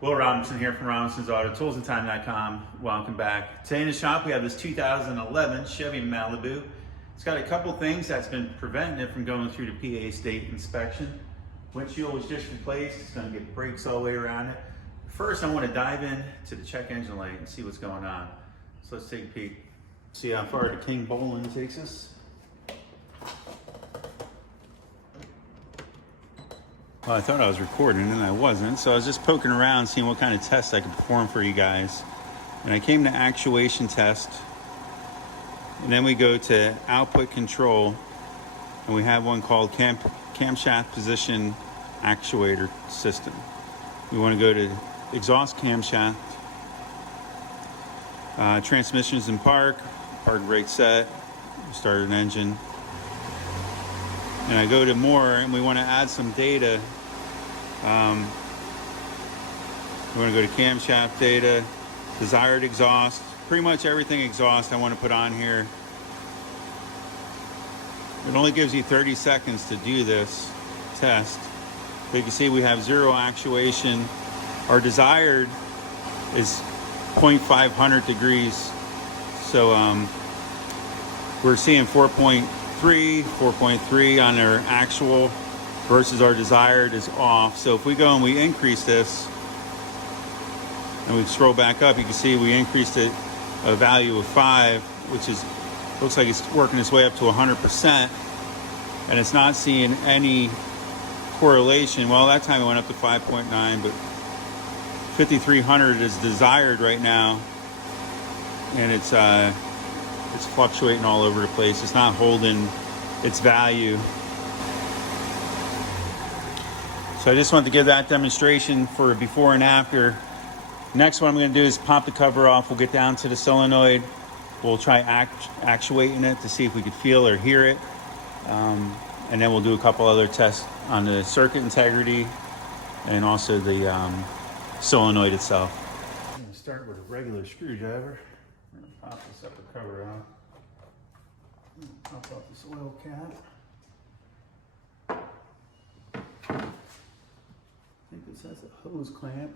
Will Robinson here from Robinson's Auto Tools and Time.com. Welcome back. Today in the shop we have this 2011 Chevy Malibu. It's got a couple things that's been preventing it from going through the PA state inspection. Windshield was just replaced. It's going to get brakes all the way around it. First, I want to dive in to the check engine light and see what's going on. So let's take a peek. See how far the King Bowling takes us. Well, I thought I was recording and I wasn't, so I was just poking around seeing what kind of tests I could perform for you guys. And I came to actuation test, and then we go to output control, and we have one called Camshaft Position Actuator System. We want to go to exhaust camshaft, transmissions in park brake set, start an engine. And I go to more, and we want to add some data. We want to go to camshaft data, desired exhaust, pretty much everything exhaust I want to put on here. It only gives you 30 seconds to do this test. But you can see we have zero actuation. Our desired is 0.500 degrees. So we're seeing 4.3 on our actual versus our desired is off. So if we go and we increase this and we scroll back up, you can see we increased it a value of 5, which is looks like it's working its way up to 100%, and it's not seeing any correlation. Well, that time it went up to 5.9, but 5300 is desired right now, and it's fluctuating all over the place. It's not holding its value. So I just wanted to give that demonstration for before and after. Next, what I'm going to do is pop the cover off. We'll get down to the solenoid. We'll try actuating it to see if we could feel or hear it. And then we'll do a couple other tests on the circuit integrity and also the solenoid itself. I'm going to start with a regular screwdriver. I'm going to pop this upper cover out. Pop off this oil cap. I think this has a hose clamp.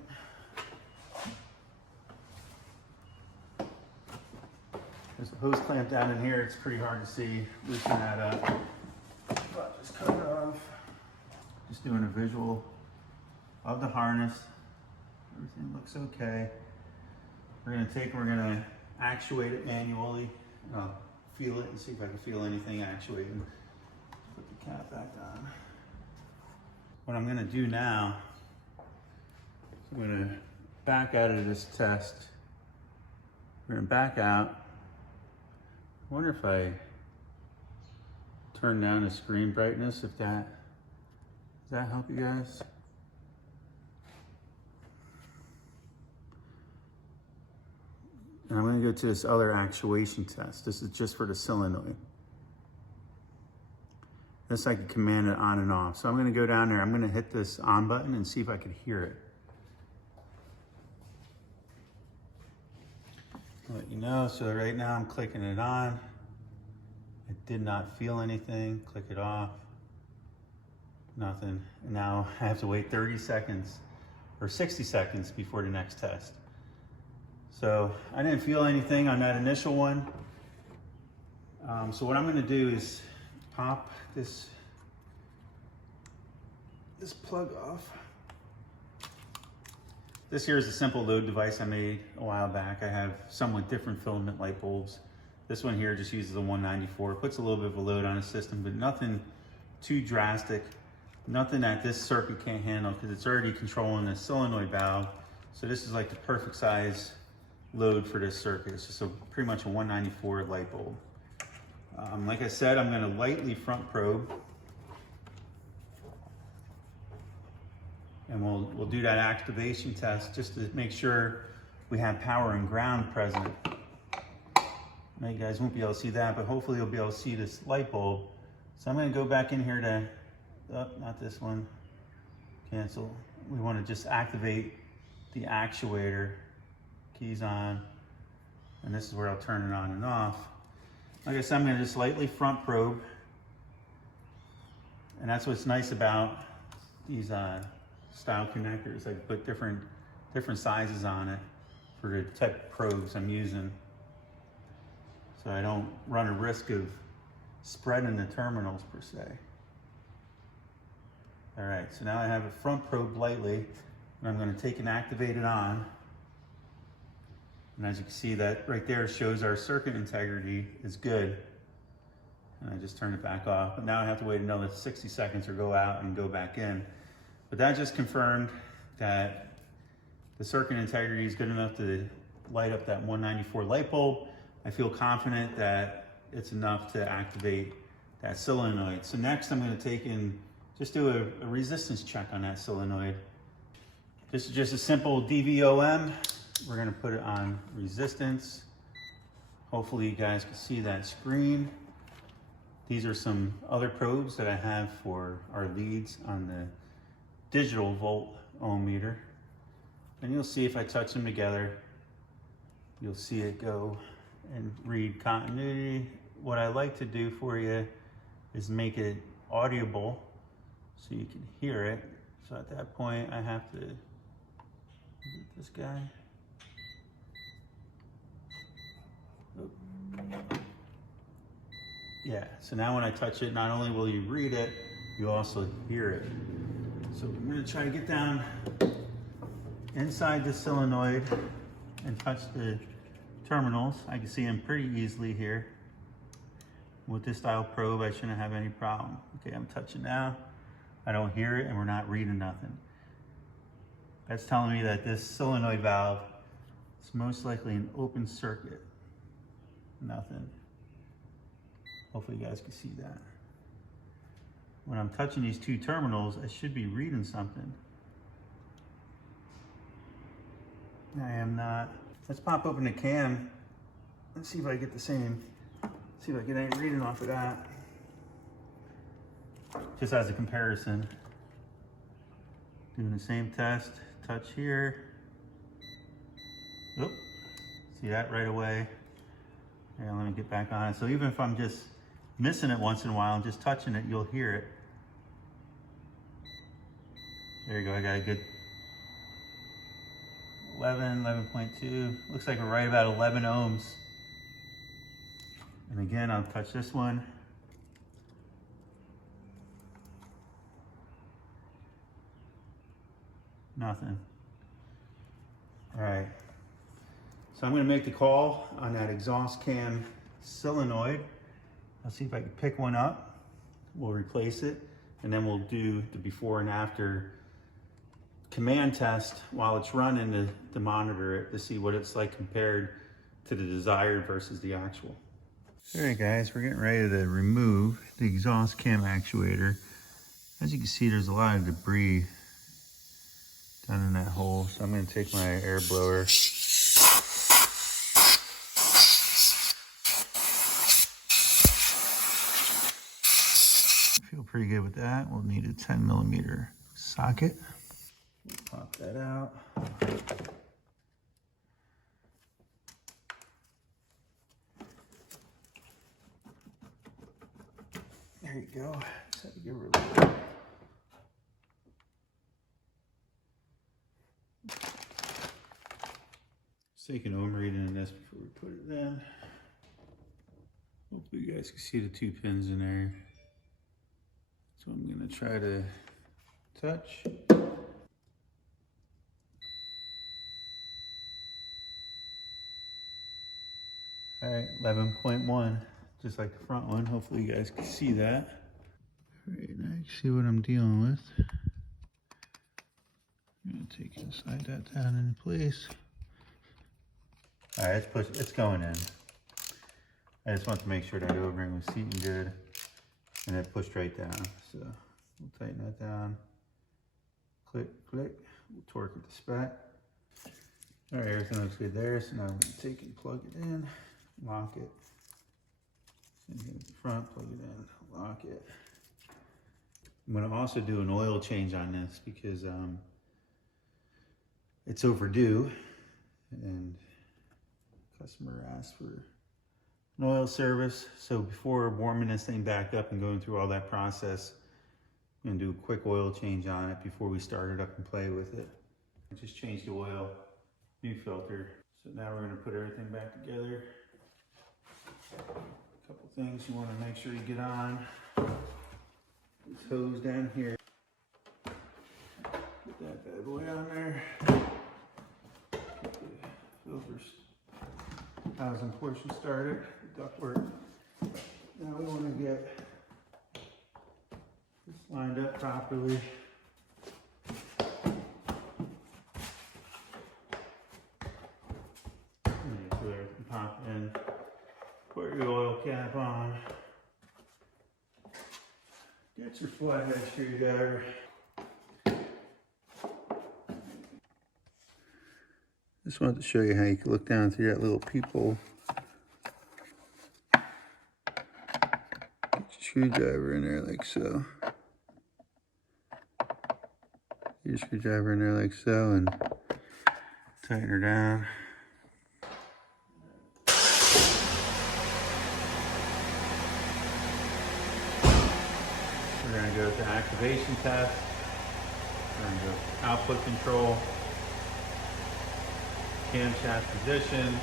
There's a hose clamp down in here. It's pretty hard to see. Loosen that up. But just cut it off. Just doing a visual of the harness. Everything looks okay. We're going to take and we're going to actuate it manually. I'll feel it and see if I can feel anything actuating. Put the cap back on. What I'm going to do now, I'm going to back out of this test. We're going to back out. I wonder if I turn down the screen brightness, does that help you guys? And I'm going to go to this other actuation test. This is just for the solenoid. This I can command it on and off. So I'm going to go down there. I'm going to hit this on button and see if I can hear it. I'll let you know. So right now I'm clicking it on. I did not feel anything. Click it off. Nothing. And now I have to wait 30 seconds or 60 seconds before the next test. So I didn't feel anything on that initial one. So what I'm going to do is pop this plug off. This here is a simple load device I made a while back. I have somewhat different filament light bulbs. This one here just uses a 194. It puts a little bit of a load on the system, but nothing too drastic. Nothing that this circuit can't handle because it's already controlling the solenoid valve. So this is like the perfect size load for this circuit. It's just pretty much a 194 light bulb. Like I said, I'm going to lightly front probe, and we'll do that activation test just to make sure we have power and ground present. Now you guys won't be able to see that, but hopefully you'll be able to see this light bulb. So I'm going to go back in here to, oh, not this one, cancel. We want to just activate the actuator. Keys on, and this is where I'll turn it on and off. Like I said, I'm going to just lightly front probe, and that's what's nice about these style connectors. I put different different sizes on it for the type of probes I'm using, so I don't run a risk of spreading the terminals per se. All right, so now I have a front probe lightly, and I'm going to take and activate it on. And as you can see, that right there shows our circuit integrity is good. And I just turn it back off. But now I have to wait another 60 seconds or go out and go back in. But that just confirmed that the circuit integrity is good enough to light up that 194 light bulb. I feel confident that it's enough to activate that solenoid. So next I'm going to take and just do a resistance check on that solenoid. This is just a simple DVOM. We're going to put it on resistance. Hopefully you guys can see that screen. These are some other probes that I have for our leads on the digital volt ohm meter. And you'll see if I touch them together, you'll see it go and read continuity. What I like to do for you is make it audible so you can hear it. So at that point I have to get this guy. Yeah, so now when I touch it, not only will you read it, you also hear it. So I'm going to try to get down inside the solenoid and touch the terminals. I can see them pretty easily here. With this style probe, I shouldn't have any problem. Okay, I'm touching now. I don't hear it and we're not reading nothing. That's telling me that this solenoid valve is most likely an open circuit. Nothing. Hopefully you guys can see that. When I'm touching these two terminals, I should be reading something. I am not. Let's pop open the cam. Let's see if I get the same. See if I get any reading off of that. Just as a comparison. Doing the same test. Touch here. Oop. See that right away. Here, let me get back on it. So even if I'm just missing it once in a while and just touching it, you'll hear it. There you go, I got a good 11.2. Looks like we're right about 11 ohms. And again, I'll touch this one. Nothing. All right. So I'm going to make the call on that exhaust cam solenoid. I'll see if I can pick one up. We'll replace it, and then we'll do the before and after command test while it's running to monitor it to see what it's like compared to the desired versus the actual. All right, guys, we're getting ready to remove the exhaust cam actuator. As you can see, there's a lot of debris down in that hole, so I'm going to take my air blower. Feel pretty good with that. We'll need a 10mm socket. We'll pop that out. There you go. Just have to get rid of it. Let's take an ohm reading in this before we put it in. Hopefully you guys can see the two pins in there. So I'm going to try to touch. All right, 11.1, just like the front one. Hopefully you guys can see that. All right, now you see what I'm dealing with. I'm going to take and slide that down into place. All right, it's going in. I just want to make sure that O-ring was seating good, and it pushed right down. So we'll tighten that down. Click, click. We'll torque it to spec. All right, everything looks good there. So now I'm going to take and plug it in, lock it. Same thing at the front, plug it in, lock it. I'm going to also do an oil change on this because it's overdue, and customer asked for an oil service. So before warming this thing back up and going through all that process, I'm going to do a quick oil change on it before we start it up and play with it. Just changed the oil, new filter. So now we're gonna put everything back together. A couple things you wanna make sure you get on. This hose down here. Put that bad boy on there. Get the filters housing portion started, the ductwork. Now we wanna get this lined up properly. Pop in, put your oil cap on, get your flathead screwdriver. Just wanted to show you how you can look down through that little peephole. Get your screwdriver in there like so. Get your screwdriver in there like so and tighten her down. We're going to go to activation test. We're going to go output control, camshaft position,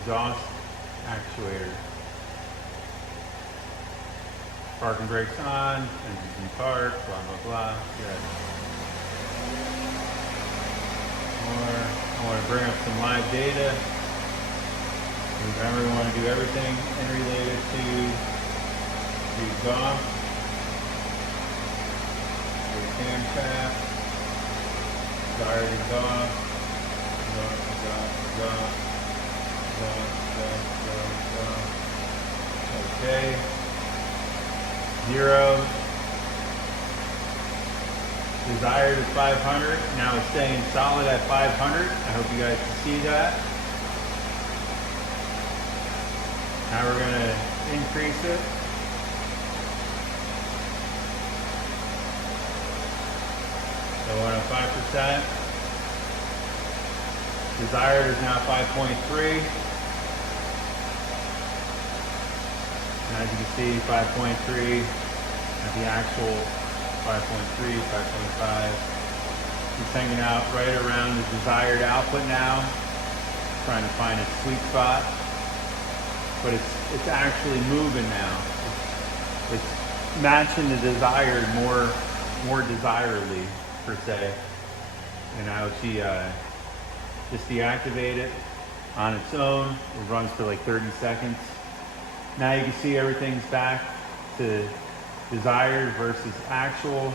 exhaust actuator. Parking brakes on, engines in park, blah, blah, blah. Good. I want to bring up some live data. Remember, we want to do everything related to the exhaust, the camshaft, desired exhaust, okay. 0. Desired is 500. Now it's staying solid at 500. I hope you guys can see that. Now we're going to increase it. So we're at 5%. Desired is now 5.3. And as you can see, 5.3 at the actual 5.3, 5.5. It's hanging out right around the desired output now. Trying to find a sweet spot. But it's actually moving now. It's matching the desired more desirably, per se. And now she just deactivate it on its own. It runs for like 30 seconds. Now you can see everything's back to desired versus actual.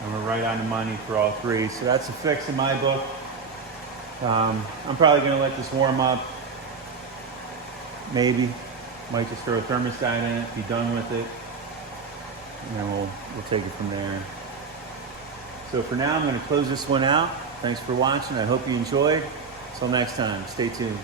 And we're right on the money for all three. So that's a fix in my book. I'm probably gonna let this warm up. Maybe. Might just throw a thermostat in it, be done with it. And then we'll take it from there. So for now, I'm gonna close this one out. Thanks for watching. I hope you enjoyed. Until next time, stay tuned.